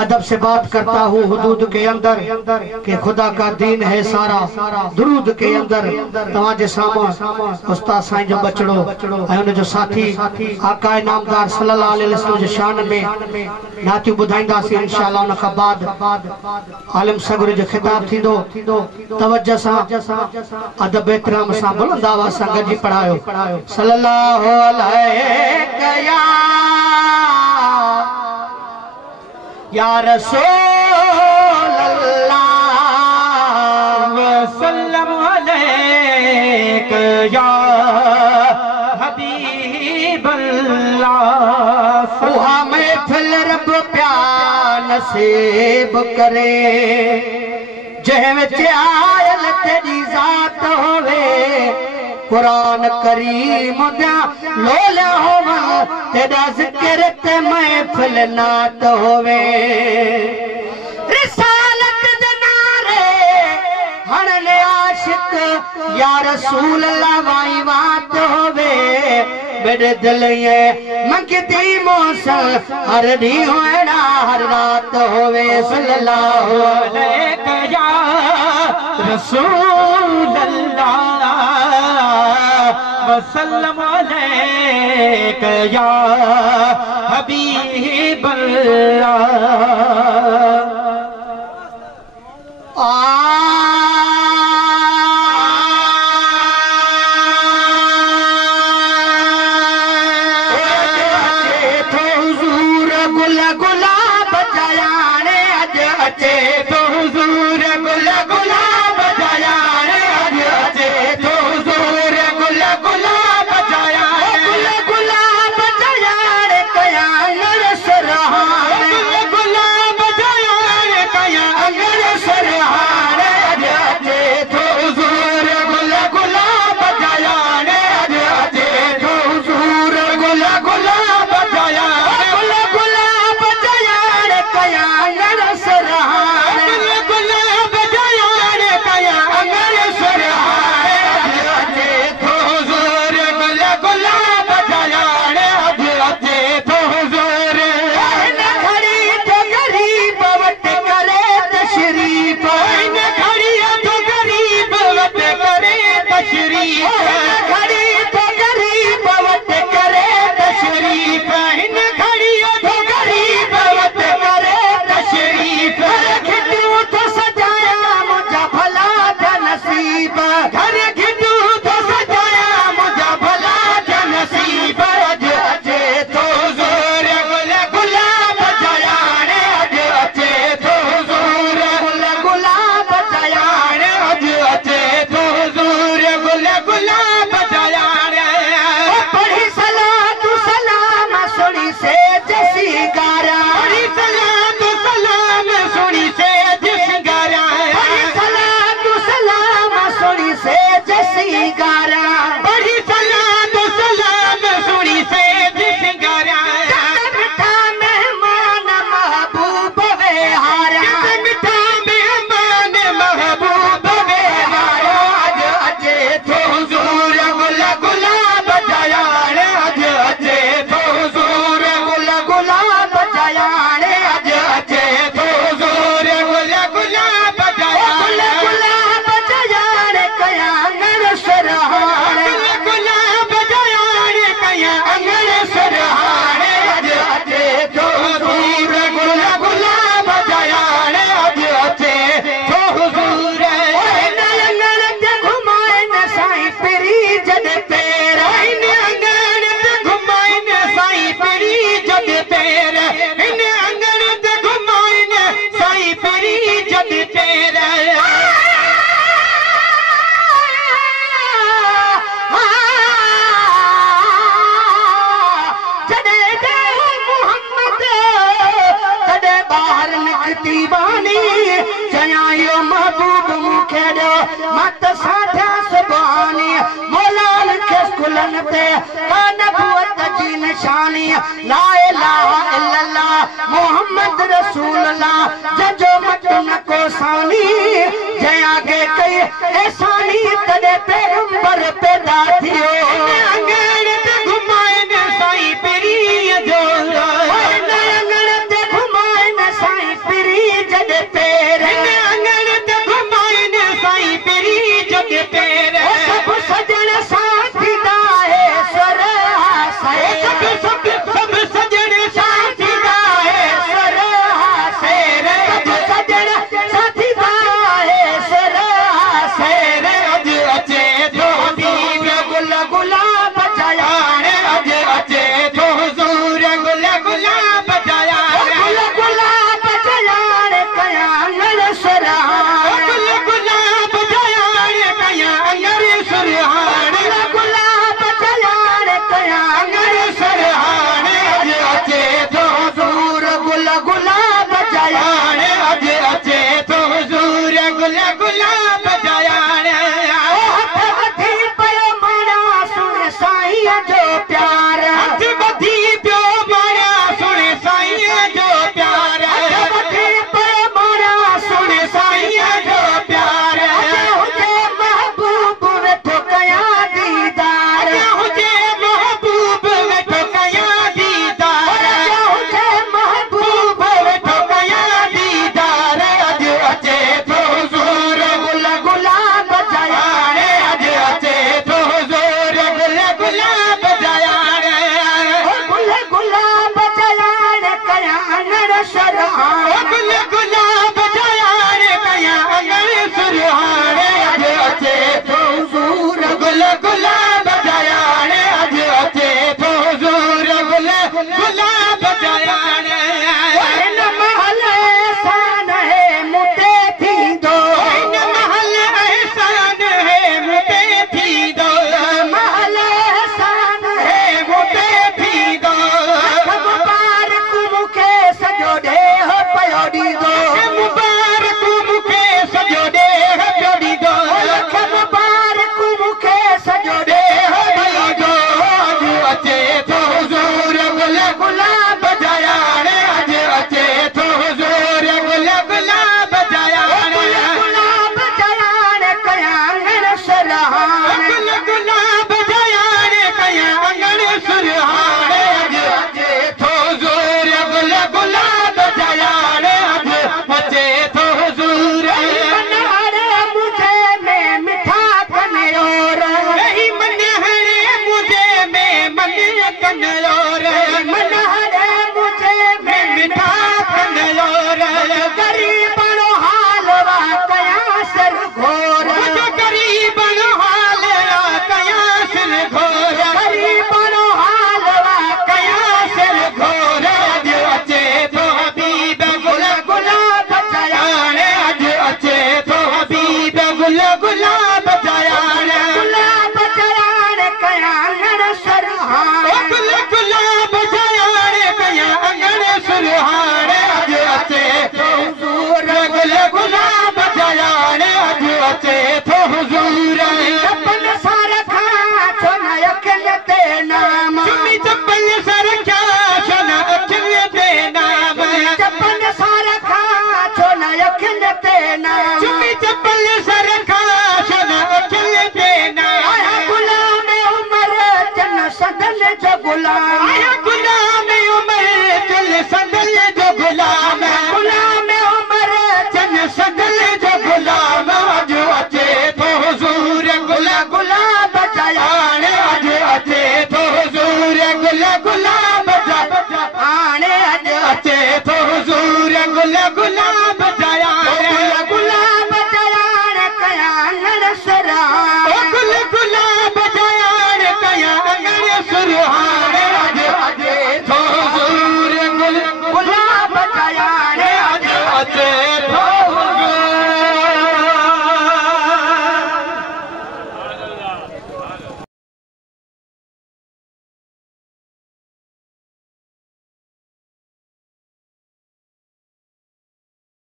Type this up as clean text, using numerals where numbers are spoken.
अदब से बात करता हूँ हुदूद के अंदर कि खुदा का दीन है सारा दुरूद के अंदर तवाजे सामने उस्ताद साईं जो बचड़ो है उन जो साथी आका नामदार सल्लल्लाहु अलैहि वसल्लम जो शान में नातियूं ॿुधाईंदासीं इंशाअल्लाह। उन खां बाद आलिम सगुर जो खिताब थींदो तवज्जो सां अदब एहतराम सां बुलंद आवाज़ सां गॾिजी पढ़ायो सल्लल्लाहु अलैहि या रसूल अल्लाह वसल्लम अलैक या हबीब अल्लाह। वहा महफिल रब प्यार नसीब करे जंहिं विच आयल तेरी ज़ात होवे कुरान करीम दिया लोला होवन तेरा जिक्र ते महफिल नात होवे रिसालत दे नारे हणने आशिक या रसूल अल्लाह वाई बात होवे मेरे दिल ये मंगती मौसम हर दी होना हर रात होवे सल्लल्लाहु अलैहि या रसूल अल्लाह वसल्लम अलैक या हबीब अल्लाह। तो हुजूर गुल गुलाब जाने अज अचे तो हुजूर गुल गुलाब जाने अज अचे तो हुजूर गुल गुलाब जाने गुल गुलाब जाने कया अंगर सरहाने गुल गुलाब जाने कया अंगर सरहाने अज अचे तो हुजूर गुल गुलाब जाने अज अचे तो हुजूर गुल गुलाब जाने गुल गुलाब जाने कया अंगर सरहाने गुल गुलाब जाने कया अंगर सरहाने अज अचे तो हुजूर गुल गुलाब जाने अज अचे तो हुजूर इन खड़ी तो गरीब वट करे तशरीफ इन खड़ी तो गरीब वट करे तशरीफ खड़ी तो गरीब वट करे तशरीफ इन खड़ी तो गरीब वट करे तशरीफ खिदू तो सजाया मुझा भला था नसीब घर खिदू तो सजाया मुझा भला था नसीब अज अचे तो हुजूर गुल गुलाब जाने अज अचे तो हुजूर गुल गुलाब जाने अज अचे तो हुजूर गुल गुलाब जाने पढ़ी सलातु सलाम सुनी से जसी गारा पढ़ी सलातु सलाम सुनी से जसी गारा पढ़ी सलातु सलाम सुनी से जसी गारा पढ़ी सलातु सलाम सुनी से जसी गारा मिठा मेहमान महबूब वे हारा मिठा मेहमान महबूब वे हारा अज अचे तो हुजूर गुल गुलाब जाने अज अचे तो हुजूर गुल गुलाब जाने अज अचे तो हुजूर गुल गुलाब जाने कया अंगर सरहाने गुलाब जाने कया अंगर सरहाने अज अचे तो हुजूर गुल गुलाब जाने अज अचे तो हुजूर अंगर ते घुमाए न साईं पिरी जद पैर इन अंगर ते घुमाए न साईं पिरी जद पैर इन अंगर ते घुमाए न साईं पिरी जद पैर जॾे मोहम्मद तॾे बाहर निकती बानी चया यो महबूब मूंखे ॾियो मत साठा सुबानी मौलान खे स्कूलन ते नबूवत जी निशानी ला इलाहा इल्लल्लाह मोहम्मद रसूल अल्लाह जजो मत न को सानी जंहिं आगे कई एसानी तॾे पैगंबर पैदा थियो अंगण